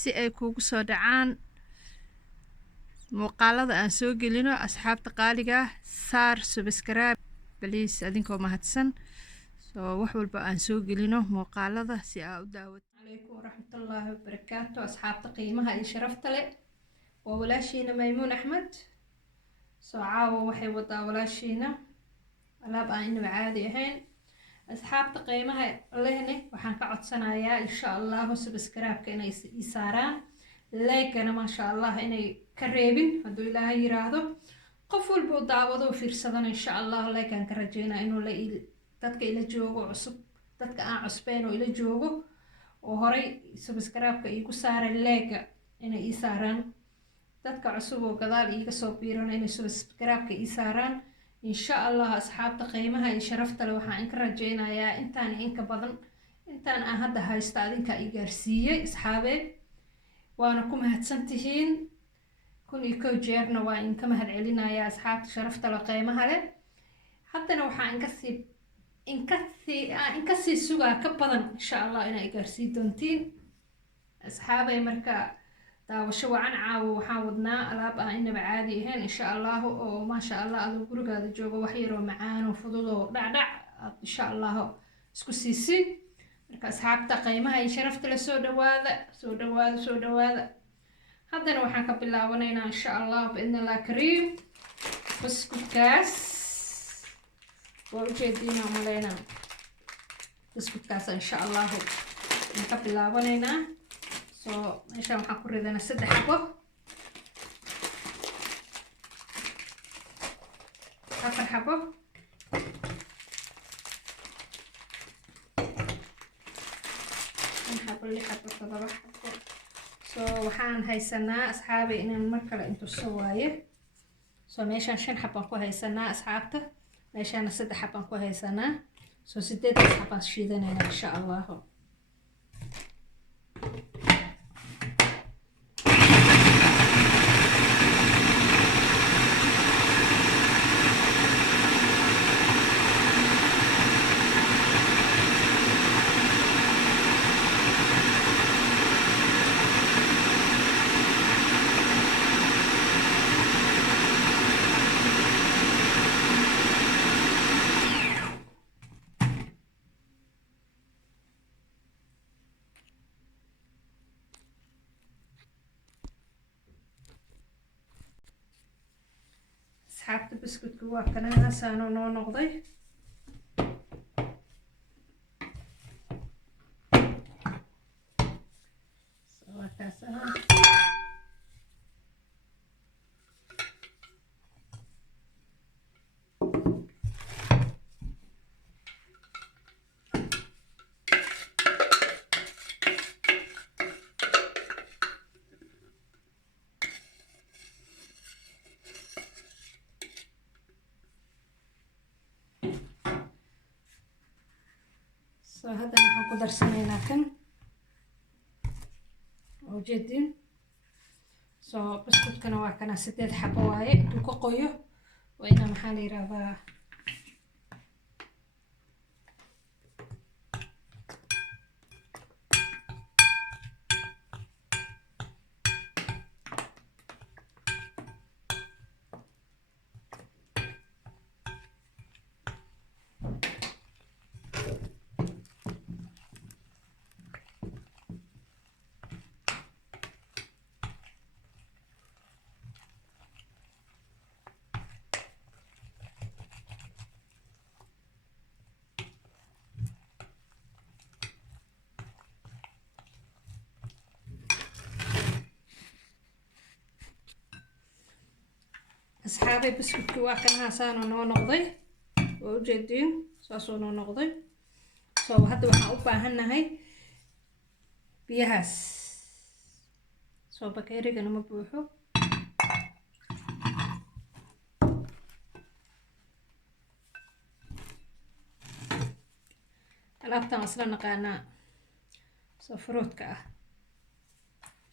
si ay kuugu soo dhacaan muuqaalada aan soo gelino. Asxaabta qaaliga saar subscribe please adinkoo mahadsan. wax walba aan soo gelino muuqaalada si aad u daawat. Calaykum waraxmatullaahi wabarakaatu. Asxaabta qiimaha iyo sharafta leh, waa walaashiina Maymuun Axmed. caawa waxay wadaa walaashiina alaab aan inaba caadi ahayn. asxaabta qiimaha lehne waxaan ka codsanayaa insha allahu subscribe-ka inay ii saaraan, like-na maasha allah inay ka reebin hadduu ilaahay yiraahdo. qof walba u daawado u fiirsadana insha allah like-aan ka rajeynaa inuu dadka ila joogo cusub, dadka aan cusbeen oo ila joogo oo horay subscribe-ka iigu saaray like inay ii saaraan, dadka cusub oo gadaal iiga soo biirana inay subscribe-ka ii saaraan insha allah. asxaabta qiimaha iyo sharafta leh waxaan inka rajeynayaa intaan inka badan intaan aan hadda haysta adinka ii gaarsiiyey asxaabeed, waana ku mahadsantihiin. 1 jeerna waa inka mahad celinayaa asxaabta sharafta leh qiimaha leh. haddana waxaan inka sii sugaa ka badan insha allah inaa ii gaarsii doontiin asxaabay. marka daawasho wacan. caawo waxaan wadnaa alaab aan inaba caadi ahayn insha allahu, oo maasha allah adoo gurigaada joogo wax yaroo macaan oo fudud oo dhacdhac aad insha allahu isku siisiin. marka asxaabta qiimaha iyo sharafta la soo dhawaada. haddana waxaan ka bilaabanaynaa insha allah biidnillah kariim. buskudkaas waa ujeediina malaynaa, buskudkaas insha allahu aan ka bilaabanaynaa. meeshaan waxaan ku ridanaa 3 xabo, 4 xabo, 5 xabo, 6 xabo, 7 xabo. waxaan haysanaa asxaabi inaan mar kale intuso waaye. meeshaan 5 xabaan ku haysanaa asxaabta, meeshaana 3 xabaan ku haysanaa. 8 xabaan shiidanaynaa insha allahu. asxaabta buskudka waa kana saano noo noqday. haddana waxaan ku darsanaynaa kan ujeedin. buskudkana waa kana 8 xabo waaye. intuu ka qoyo waa inaa maxaa la yiraahdaa asxaabay. buskudkii waa kanaha saano noo noqday, waa ujeediin saasoo noo noqday. hadda waxaan u baahannahay biyahaas. bakeerigana ma buuxo. alaabtan isla naqaanaa fruudka ah,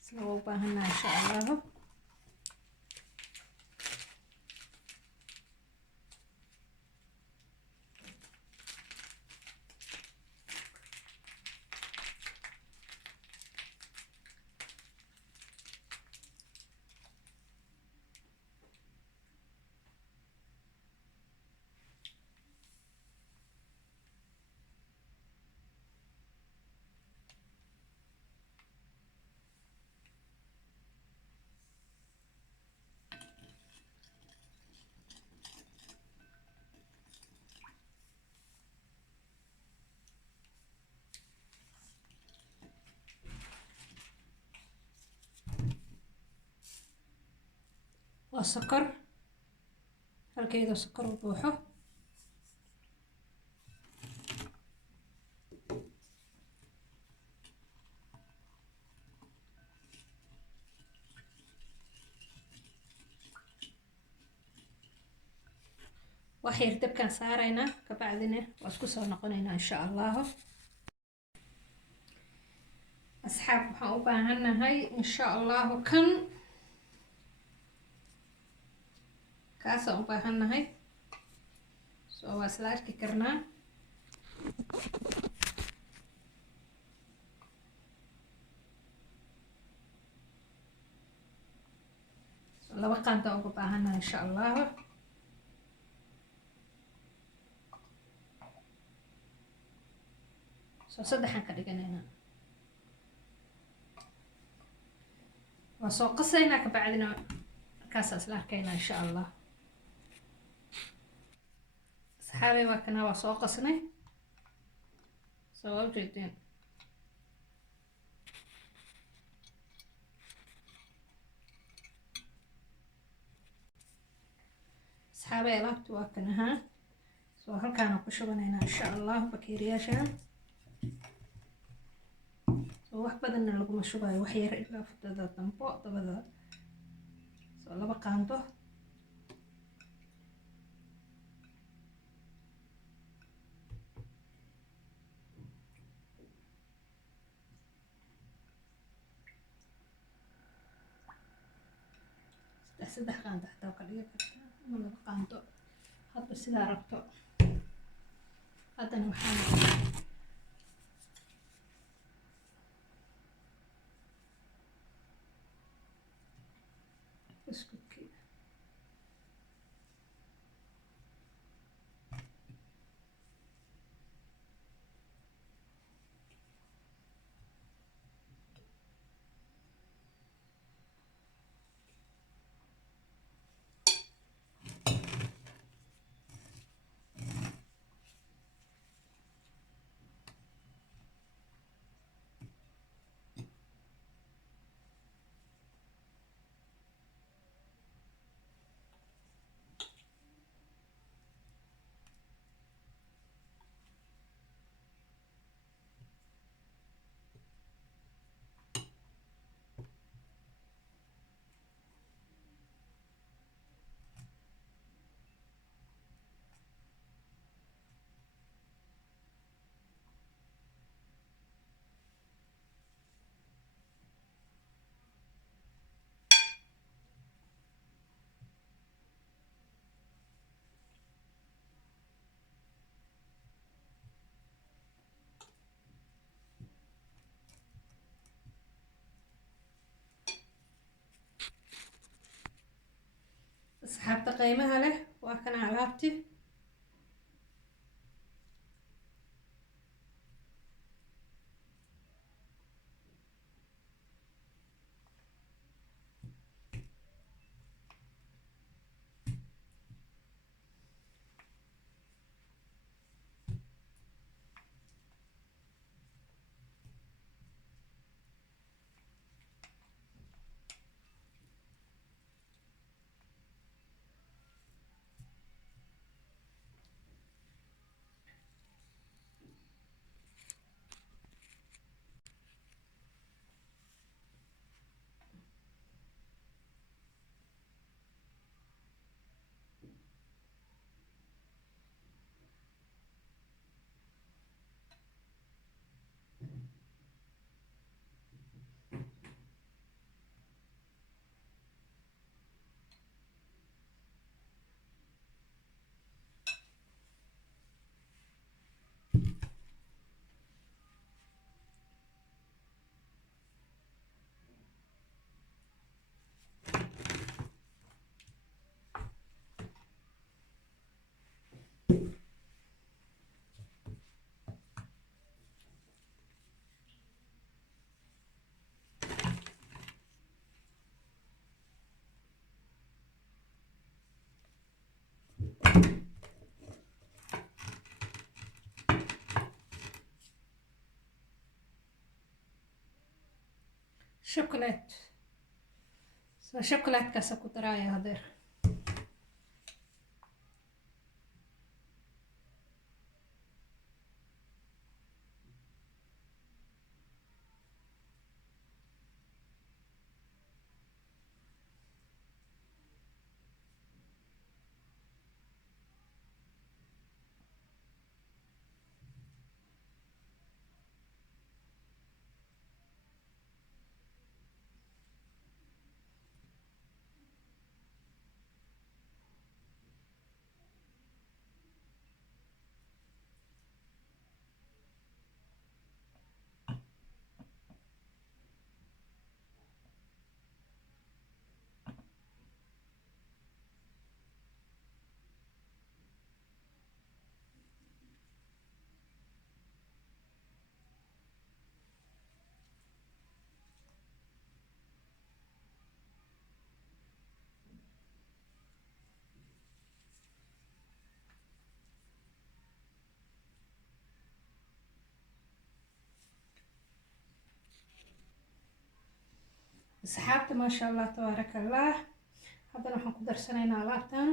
isla waa u baahannahay insha allahu. oo sokor halkeedoo sokor u buuxo wax yar dabkaan saaraynaa kabacdina waa isku soo noqonaynaa insha allahu asxaab waxaan u baahannahay insha allahu kaasaan u baahannahay soo waa isla arki karnaa laba qaando uga baahannahay insha allahu soo saddexaan ka dhiganaynaa waa soo qasaynaa kabacdina markaasaa isla arkaynaa insha allah asxaabay waa kana waa soo qasnay soo waa ujeedeen asxaabay alaabta waa kan ahaa soo halkaana ku shubanaynaa insha allah bakeeriyaashaan soo wax badanna laguma shubayo wax yar ilaa fudada dambo dabada soo laba qaando saddex qaando xataa ka dhigi kartaa ama laba qaando hadba sidaa rabto haddana waxaan buskudkii asxaabta qiimaha leh waa kana alaabti شوكولات شوكولات كاسة كترايا هذير asxaabta maasha allah tabaaraka allah. haddana waxaan ku darsanaynaa alaabtan.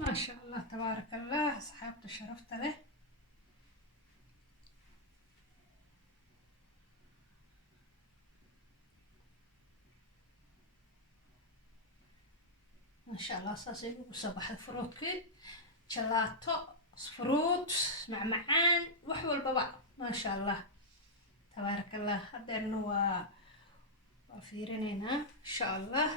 maasha allah tabaaraka allah. asxaabta sharafta leh, maasha allah saasay ugu soo baxday fruudkii. jalaato, fruut, macmacaan, wax walbaba maasha allah tabaaraka allah. haddeerna waa fiirinaynaa insha allah.